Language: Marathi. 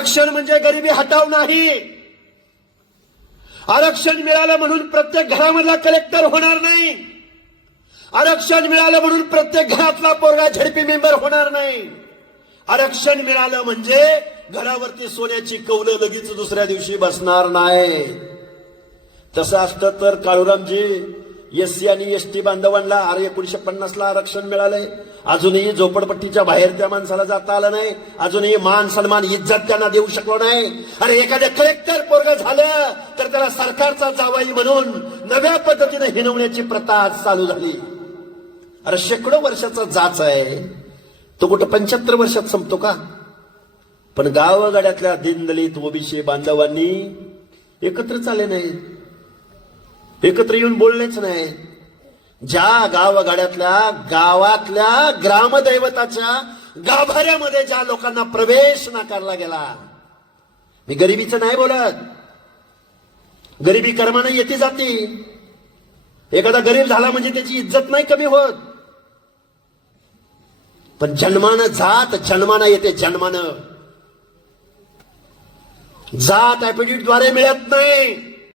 आरक्षण म्हणजे गरिबी हटाव नाही. आरक्षण मिळालं म्हणून प्रत्येक घरामधला कलेक्टर होणार नाही. आरक्षण मिळालं म्हणून प्रत्येक घरातला पोरगा झडपी मेंबर होणार नाही. आरक्षण मिळालं म्हणजे घरावरती सोन्याची कौलं लगेच दुसऱ्या दिवशी बसणार नाही. तसं असतं तर काळूरामजी एससी आणि एसटी बांधवांना 1950ला आरक्षण मिळालंय. अजूनही झोपडपट्टीच्या बाहेर त्या माणसाला जाता आलं नाही. अजूनही मान सन्मान इज्जत त्यांना देऊ शकलो नाही. अरे एखाद्या कलेक्टर पोरग झालं तर त्याला सरकारचा जावाई म्हणून नव्या पद्धतीने हिणवण्याची प्रथा आज चालू झाली. अरे शेकडो वर्षाचा जाच आहे तो कुठं 75 वर्षात संपतो का? पण गावगाड्यातल्या दीनदलित ओबीसी बांधवांनी एकत्र चालले नाही, एकत्र येऊन बोललेच नाही. ज्या गावगाड्यातल्या गावातल्या ग्रामदैवताच्या गाभाऱ्यामध्ये ज्या लोकांना प्रवेश नाकारला गेला. मी गरिबीचं नाही बोलत, गरिबी कर्माने येते जाती. एखादा गरीब झाला म्हणजे त्याची इज्जत नाही कमी होत. पण जन्मानं जात जन्मानं येते. जन्मानं जात ऍफिडेव्हिट द्वारे मिळत नाही.